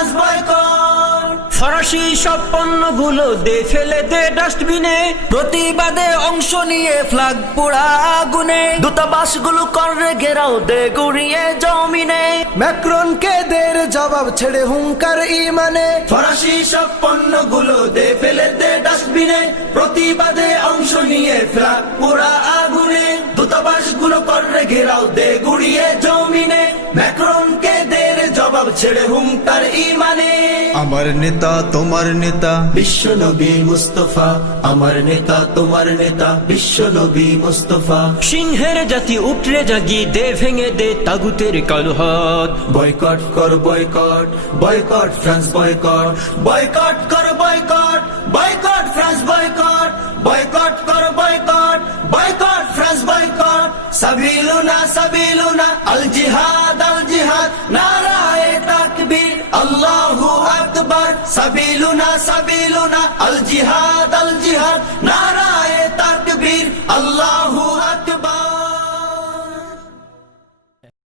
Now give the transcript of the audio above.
France boycott. ফরাসি সব পণ্যগুলো দে ফেলে দে ডাস্টবিনে, প্রতিবাদে অংশ নিয়ে ফ্ল্যাগ পোড়া আগুনে, দূতাবাসগুলো করে ঘেরাও দে গুড়িয়ে জমিনে, ম্যাক্রনকে দের জবাব ছেড়ে হুঙ্কার ইমানে। ফরাসি সব পণ্যগুলো দে ফেলে দে ডাস্টবিনে, প্রতিবাদে অংশ নিয়ে ফ্ল্যাগ পোড়া আগুনে, দূতাবাসগুলো করে ঘেরাও দে গুড়িয়ে জমিনে, ম্যাক্রনকে দের জবাব ছেড়ে হুঙ্কার ইমানে। আমার নেতা তোমার নেতা বিশ্ব নবী মুস্তফা, আমার নেতা তোমার নেতা বিশ্ব নবী মুস্তফা। সিংহের জাতি উঠরে জাগি দে ভেঙে দে তাগুতের কালো হাত। বয়কট কর boycott, boycott France boycott, boycott কর boycott, boycott France boycott, boycott কর বয়কট, বয়কট ফ্রান্স বয়কট। সাবিলুনা সাবিলুনা আল জিহাদ আল জিহাদ, নারায়ে তাকবীর আল্লাহু আকবার। সাবিলুনা সাবিলুনা আল জিহাদ আল জিহাদ, নারায়ে তাকবীর আল্লাহ